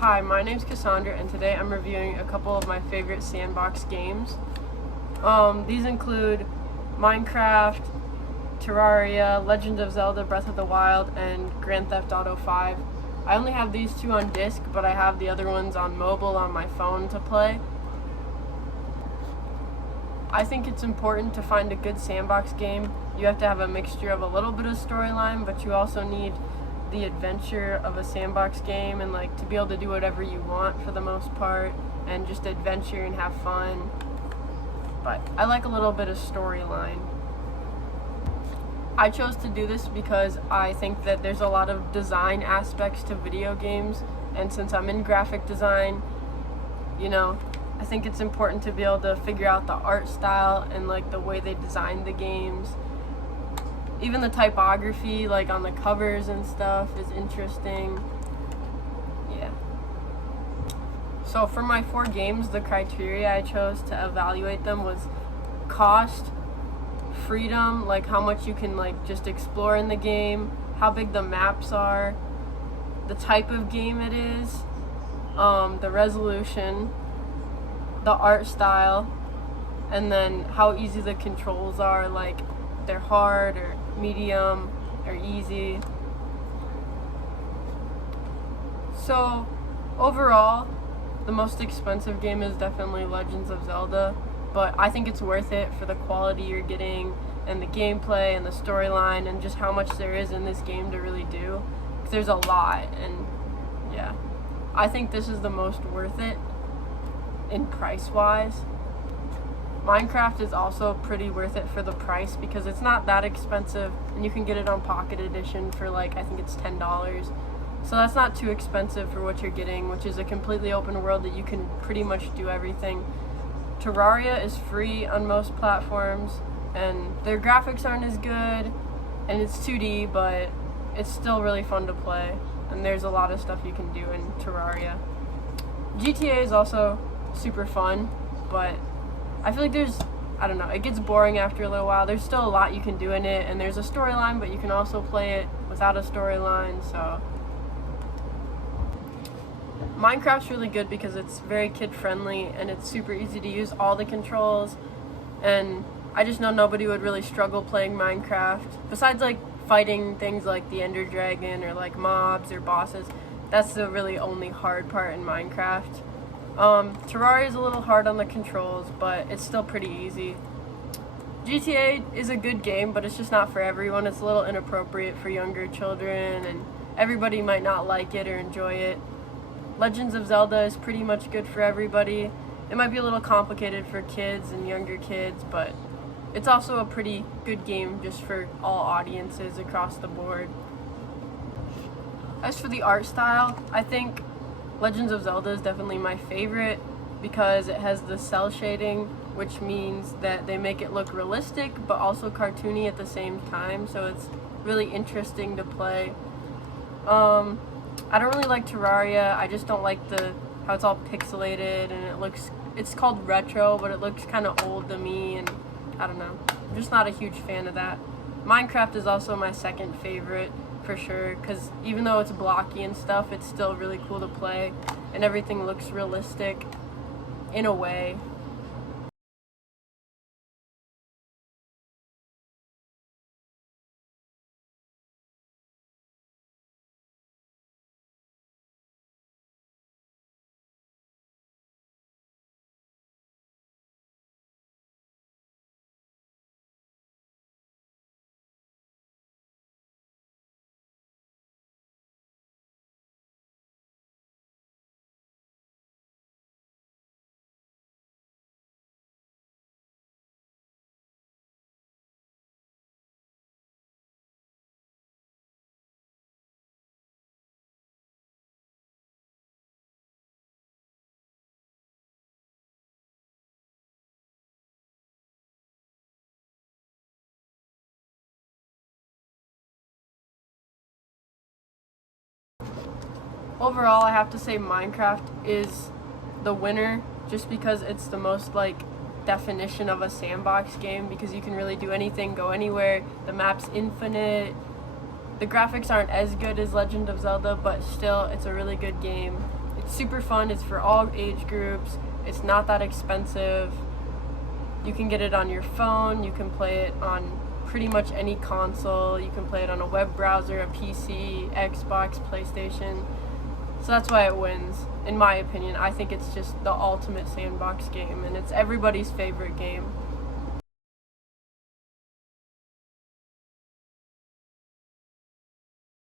Hi, my name's Cassandra, and today I'm reviewing a couple of my favorite Sandbox games. These include Minecraft, Terraria, Legend of Zelda Breath of the Wild, and Grand Theft Auto 5. I only have these two on disc, but I have the other ones on mobile on my phone to play. I think it's important to find a good Sandbox game. You have to have a mixture of a little bit of storyline, but you also need the adventure of a Sandbox game and to be able to do whatever you want for the most part and just adventure and have fun. But I like a little bit of storyline. I chose to do this because I think that there's a lot of design aspects to video games, and since I'm in graphic design, I think it's important to be able to figure out the art style and the way they design the games. Even the typography on the covers and stuff is interesting. Yeah. So for my 4 games, the criteria I chose to evaluate them was cost, freedom, how much you can just explore in the game, how big the maps are, the type of game it is, the resolution, the art style, and then how easy the controls are, they're hard or medium or easy. So overall, the most expensive game is definitely Legends of Zelda, but I think it's worth it for the quality you're getting and the gameplay and the storyline and just how much there is in this game to really do. 'Cause there's a lot, and yeah, I think this is the most worth it in price wise. Minecraft is also pretty worth it for the price because it's not that expensive, and you can get it on Pocket Edition for I think it's $10. So that's not too expensive for what you're getting, which is a completely open world that you can pretty much do everything. Terraria is free on most platforms, and their graphics aren't as good, and it's 2D, but it's still really fun to play, and there's a lot of stuff you can do in Terraria. GTA is also super fun, but I feel it gets boring after a little while. There's still a lot you can do in it, and there's a storyline, but you can also play it without a storyline, so. Minecraft's really good because it's very kid-friendly, and it's super easy to use all the controls, and I just know nobody would really struggle playing Minecraft. Besides, fighting things like the Ender Dragon, or mobs or bosses. That's the really only hard part in Minecraft. Terraria is a little hard on the controls, but it's still pretty easy. GTA is a good game, but it's just not for everyone. It's a little inappropriate for younger children, and everybody might not like it or enjoy it. Legends of Zelda is pretty much good for everybody. It might be a little complicated for kids and younger kids, but it's also a pretty good game just for all audiences across the board. As for the art style, I think Legends of Zelda is definitely my favorite because it has the cell shading, which means that they make it look realistic but also cartoony at the same time, so it's really interesting to play. I don't really like Terraria. I just don't like how it's all pixelated, and it's called retro, but it looks kind of old to me, and I don't know. I'm just not a huge fan of that. Minecraft is also my second favorite for sure, because even though it's blocky and stuff, it's still really cool to play, and everything looks realistic in a way. Overall, I have to say Minecraft is the winner just because it's the most definition of a sandbox game, because you can really do anything, go anywhere. The map's infinite. The graphics aren't as good as Legend of Zelda, but still, it's a really good game. super fun. It's for all age groups. It's not that expensive. You can get it on your phone. You can play it on pretty much any console. You can play it on a web browser, a PC, Xbox, PlayStation. So that's why it wins, in my opinion. I think it's just the ultimate sandbox game, and it's everybody's favorite game.